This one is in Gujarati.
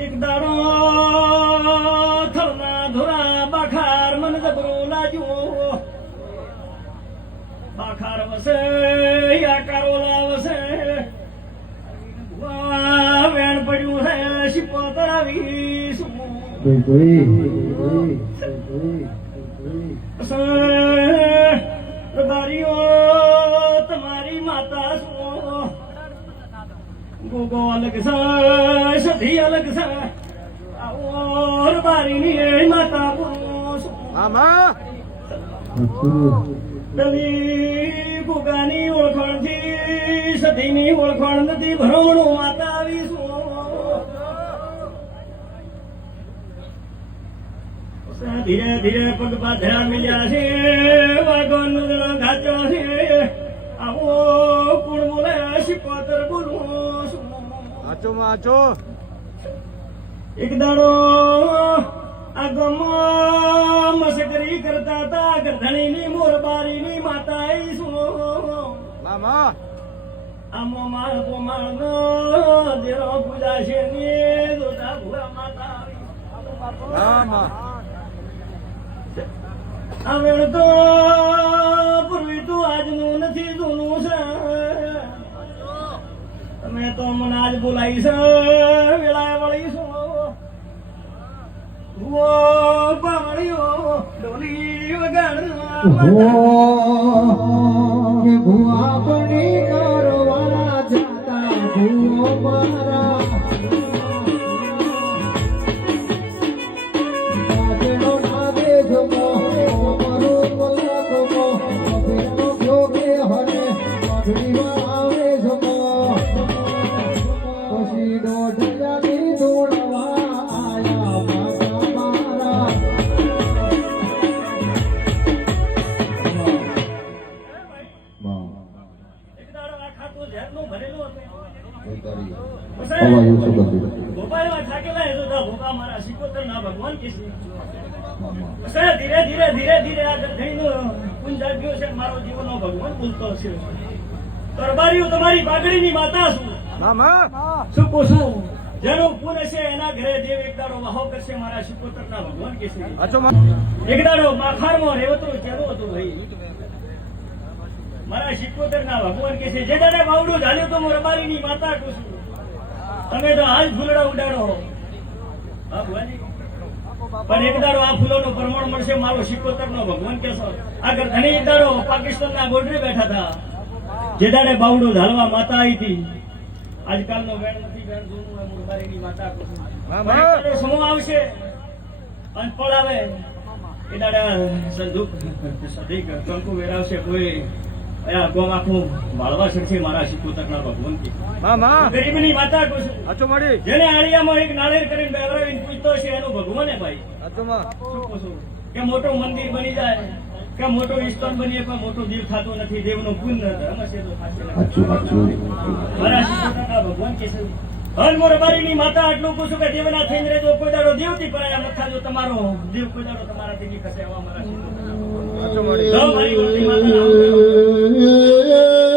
એક દાડો થરના ધોરા બાખાર મન જબરો લાગ્યો બાખાર વસે યા કારોલા વસે વેણ પડ્યું હે શીપો તરાવી બારીઓ તમારી માતા શું ગોગો અલગ છે સધી અલગ છે ઓર બારીની માતા દલી ગોગાની ઓળખાણથી સધીની ઓળખાણ નથી ભરમણું માતા આવીશું ધીરે ધીરે પગ પાછા મિલ્યા છે વાગો નુદળો ઘાચો છે આવો કુણ બોલે શિકોતર બોલું આચો માં આચો એક દાડો આ ગમો મસ્કરી કરતા તા ગધણીની મોરબારીની માતા આવીશું મામા આમો માર કોમાળનો દેરો પૂજા છે ને જોતા ભૂરા માતા મામા હવે તો પૂર્વી તો આજનું નથી જૂનું છે તમે તો મને આજ બોલાવી છે વેળાએ વળીશું પાવડીઓ ડોલી ભુવા બની કરવાના જાતા ભુવો મારા ધીરે ધીરે ધીરે ધીરે આ ગધેડીનો પૂંજ જાગ્યો છે મારો જીવનનો ભગવાન બોલતો છે દરબારીઓ તમારી પાઘડીની માતા છું મામા શું કહું છું જેનું પૂન છે એના ઘરે દેવ એક દાડો વાહો કરશે મારા શિકોતરના ભગવાન કે છે આચો એક દાડો માખારમાં રેવતો કેવો હતો ભાઈ મારા શિકોતરના ભગવાન કે છે જે દાડે બાવડું ઝાલ્યું તો હું રબારીની માતા કહું છું તમે તો હાલ ફૂલડા ઉડાડો હા ભુવાજી પણ એક દાડો આ ફૂલોનું પ્રમાણ મળશે મારો શિકોતરનો ભગવાન કેસો આગળ ઘણી એક દાડો પાકિસ્તાનના બોર્ડરે બેઠા હતા જે દાડે બાવડું ઝાલવા માતા આવી હતી આજકાલનો વેણ નથી વેણ જોનું મુરબારીની માતા કહું સમૂહ આવશે અને પડાવે એ દાડે સંદૂક સધી કંકુ વેરાવશે કોઈ ગોમ આખું માળવા શકશે મારા શિકોતરના ભગવાન મામા ગરીબની માતા કહું છું આચો માડી જેને આળિયામાં એક નાળેર કરીને બેવરાવીને પૂછતો છે એનું ભગવાને ભાઈ આચો માં શું કહું છું કે મોટું મંદિર બની જાય કે મોટો વિસ્તાર બનીએ પણ મોટો દેવ થતો નથી દેવનો પુણ્ય ધર્મ છે તો થશે મારા શિકોતરના ભગવાન કે છે હર મોરબારીની માતા આટલું પૂછું કે દેવના થઈને રહેજો કોઈ દાડો દેવથી પરાયા મત થાજો તમારો દેવ કોઈ દાડો તમારાથી નહીં ખસે આવા મારા શિકોતરના આચો માડી મારી માતા